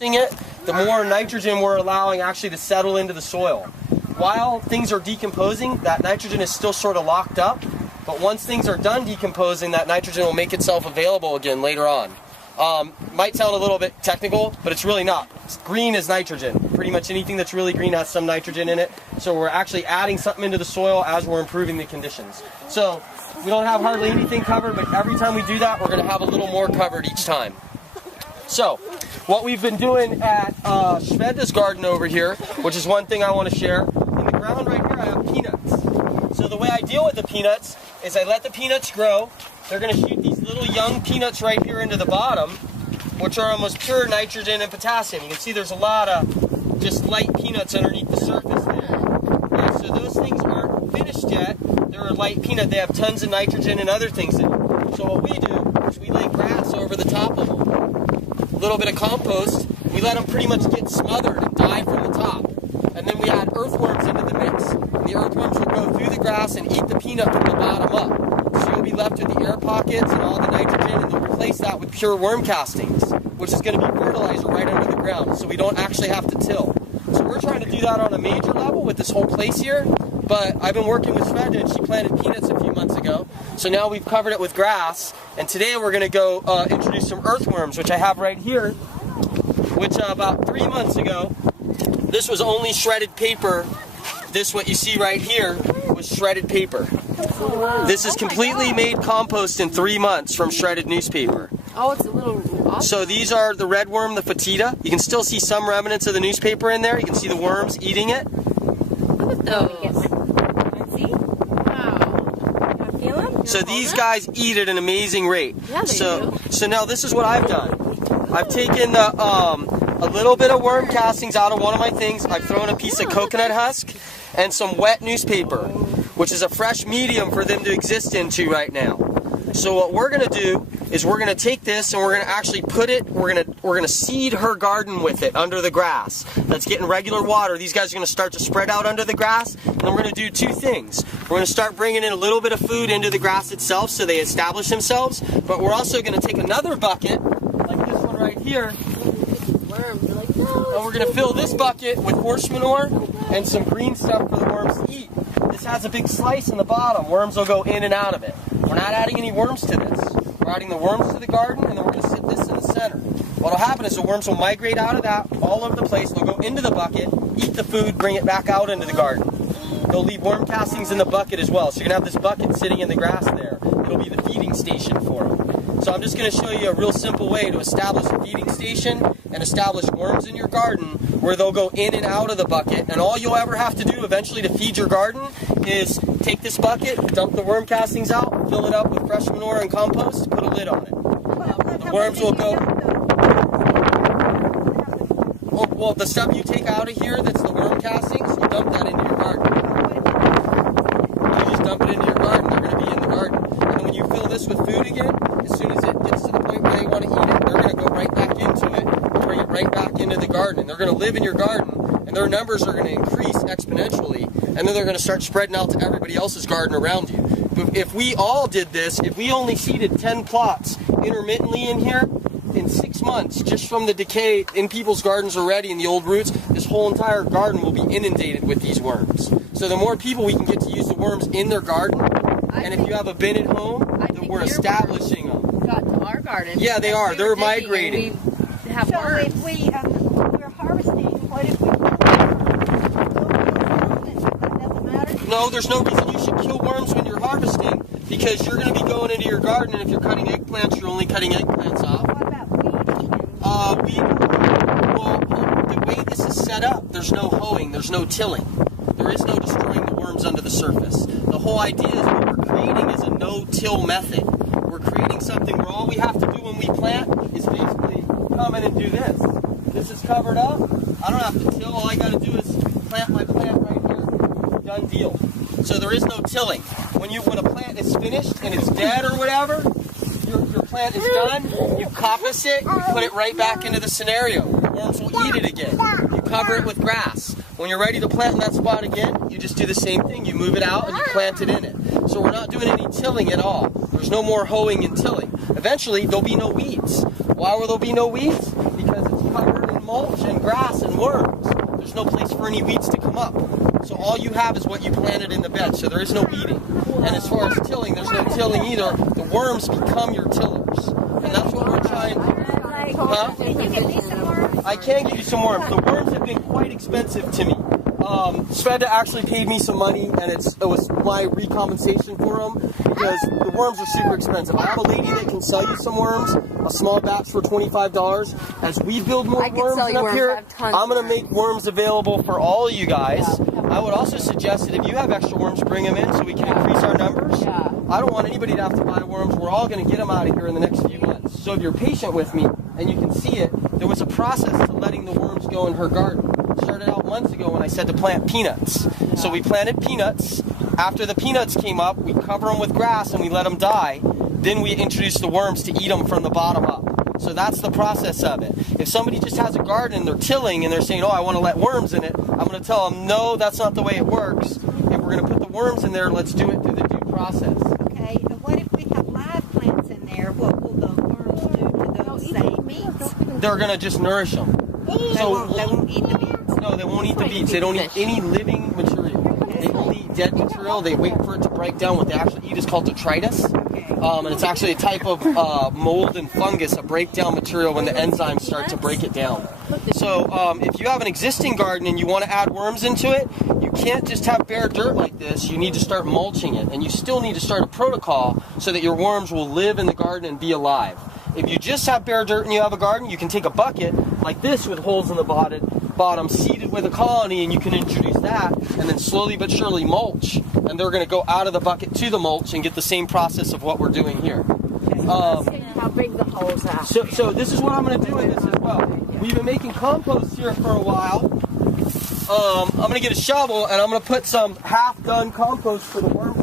it, the more nitrogen we're allowing actually to settle into the soil. While things are decomposing, that nitrogen is still sort of locked up, but once things are done decomposing, that nitrogen will make itself available again later on. Might sound a little bit technical, but it's really not. Green is nitrogen. Pretty much anything that's really green has some nitrogen in it, so we're actually adding something into the soil as we're improving the conditions. So we don't have hardly anything covered, but every time we do that, we're going to have a little more covered each time. So, what we've been doing at Shvedda's garden over here, which is one thing I want to share, in the ground right here I have peanuts. So the way I deal with the peanuts is I let the peanuts grow. They're going to shoot these little young peanuts right here into the bottom, which are almost pure nitrogen and potassium. You can see there's a lot of just light peanuts underneath the surface there. Yeah, so those things aren't finished yet. They're a light peanut. They have tons of nitrogen and other things in them. So what we do is we lay grass over the top of them. A little bit of compost, we let them pretty much get smothered and die from the top. And then we add earthworms into the mix. And the earthworms will go through the grass and eat the peanut from the bottom up. So you'll be left with the air pockets and all the nitrogen, and they'll replace that with pure worm castings, which is going to be fertilizer right under the ground, so we don't actually have to till. So we're trying to do that on a major level with this whole place here, but I've been working with Shvedda, and she planted peanuts a few months ago, so now we've covered it with grass, and today we're going to go introduce some earthworms, which I have right here, which about 3 months ago, this was only shredded paper. This, what you see right here, was shredded paper. This is completely made compost in 3 months from shredded newspaper. Oh, it's a little... So these are the red worm, the fetida. You can still see some remnants of the newspaper in there. You can see the worms eating it. Look at those. See? Wow. You feel them? So these guys eat at an amazing rate. Yeah, they do. So now this is what I've done. I've taken the, a little bit of worm castings out of one of my things. I've thrown a piece of coconut husk and some wet newspaper, which is a fresh medium for them to exist into right now. So what we're going to do is we're going to take this and we're going to actually put it, we're going to seed her garden with it under the grass. That's getting regular water. These guys are going to start to spread out under the grass, and then we're going to do two things. We're going to start bringing in a little bit of food into the grass itself so they establish themselves, but we're also going to take another bucket, like this one right here, and we're going to fill this bucket with horse manure and some green stuff for the worms to eat. This has a big slice in the bottom. Worms will go in and out of it. We're not adding any worms to this. We're adding the worms to the garden, and then we're going to sit this in the center. What will happen is the worms will migrate out of that all over the place. They'll go into the bucket, eat the food, bring it back out into the garden. They'll leave worm castings in the bucket as well. So you're going to have this bucket sitting in the grass there. It'll be the feeding station for them. So I'm just going to show you a real simple way to establish a feeding station and establish worms in your garden where they'll go in and out of the bucket. And all you'll ever have to do eventually to feed your garden is take this bucket, dump the worm castings out, fill it up with fresh manure and compost, put a lid on it. The worms will go... Well, the stuff you take out of here that's the worm castings, you dump that into your garden. You just dump it into your garden, they're going to be in the garden. And then when you fill this with food again, as soon as it gets to the point where they want to eat it, they're going to go right back into it and bring it right back into the garden. And they're going to live in your garden, and their numbers are going to increase exponentially, and then they're going to start spreading out to everybody else's garden around you. But if we all did this, if we only seeded 10 plots intermittently in here, in 6 months, just from the decay in people's gardens already and the old roots, this whole entire garden will be inundated with these worms. So the more people we can get to use the worms in their garden, and if you have a bin at home, then we're establishing them. Got to our garden. Yeah, they are. They're migrating. We have worms. So if we're harvesting, what if we doesn't matter? No, there's no reason you should kill worms when you're harvesting, because you're going to be going into your garden, and if you're cutting eggplants, you're only cutting eggplants off. What about weeding? Well, the way this is set up, there's no hoeing, there's no tilling. There is no destroying the worms under the surface. The whole idea is what we're creating is a no-till method. We're creating something where all we have to do when we plant is basically come in and do this. This is covered up. I don't have to till. All I got to do is plant my plant right here. Done deal. So there is no tilling. When a plant is finished and it's dead or whatever, your plant is done, you coppice it, you put it right back into the scenario. Worms will eat it again. You cover it with grass. When you're ready to plant in that spot again, you just do the same thing. You move it out and you plant it in it. So we're not doing any tilling at all. There's no more hoeing and tilling. Eventually, there'll be no weeds. Why will there be no weeds? Because it's covered in mulch. worms, there's no place for any weeds to come up. So all you have is what you planted in the bed, so there is no weeding. And as far as tilling, there's no tilling either. The worms become your tillers. And that's what we're trying to do. Huh? Can you get me some worms? I can give you some worms. The worms have been quite expensive to me. Sveta actually paid me some money, and it was my recompensation for them, because the worms are super expensive. I have a lady that can sell you some worms, a small batch for $25. As we build more worms up here, I'm going to make worms available for all of you guys. I would also suggest that if you have extra worms, bring them in so we can increase our numbers. I don't want anybody to have to buy worms. We're all going to get them out of here in the next few months. So if you're patient with me, and you can see it, there was a process to letting the worms go in her garden. It started out months ago when I said to plant peanuts. So we planted peanuts. After the peanuts came up, we cover them with grass and we let them die. Then we introduce the worms to eat them from the bottom up. So that's the process of it. If somebody just has a garden and they're tilling and they're saying, oh, I want to let worms in it, I'm going to tell them, no, that's not the way it works. If we're going to put the worms in there, let's do it through the due process. Okay, and what if we have live plants in there? What will the worms do to those same meats? They're going to just nourish them. They won't eat the meats. No, they won't eat the beets. They don't eat any living material. They only eat dead material. They wait for it to break down. What they actually eat is called detritus. And it's actually a type of mold and fungus, a breakdown material when the enzymes start to break it down. So if you have an existing garden and you want to add worms into it, you can't just have bare dirt like this. You need to start mulching it. And you still need to start a protocol so that your worms will live in the garden and be alive. If you just have bare dirt and you have a garden, you can take a bucket like this with holes in the bottom, seeded with a colony, and you can introduce that, and then slowly but surely mulch, and they're going to go out of the bucket to the mulch and get the same process of what we're doing here. How big the holes are. So this is what I'm going to do with this as well. We've been making compost here for a while. I'm going to get a shovel, and I'm going to put some half-done compost for the worms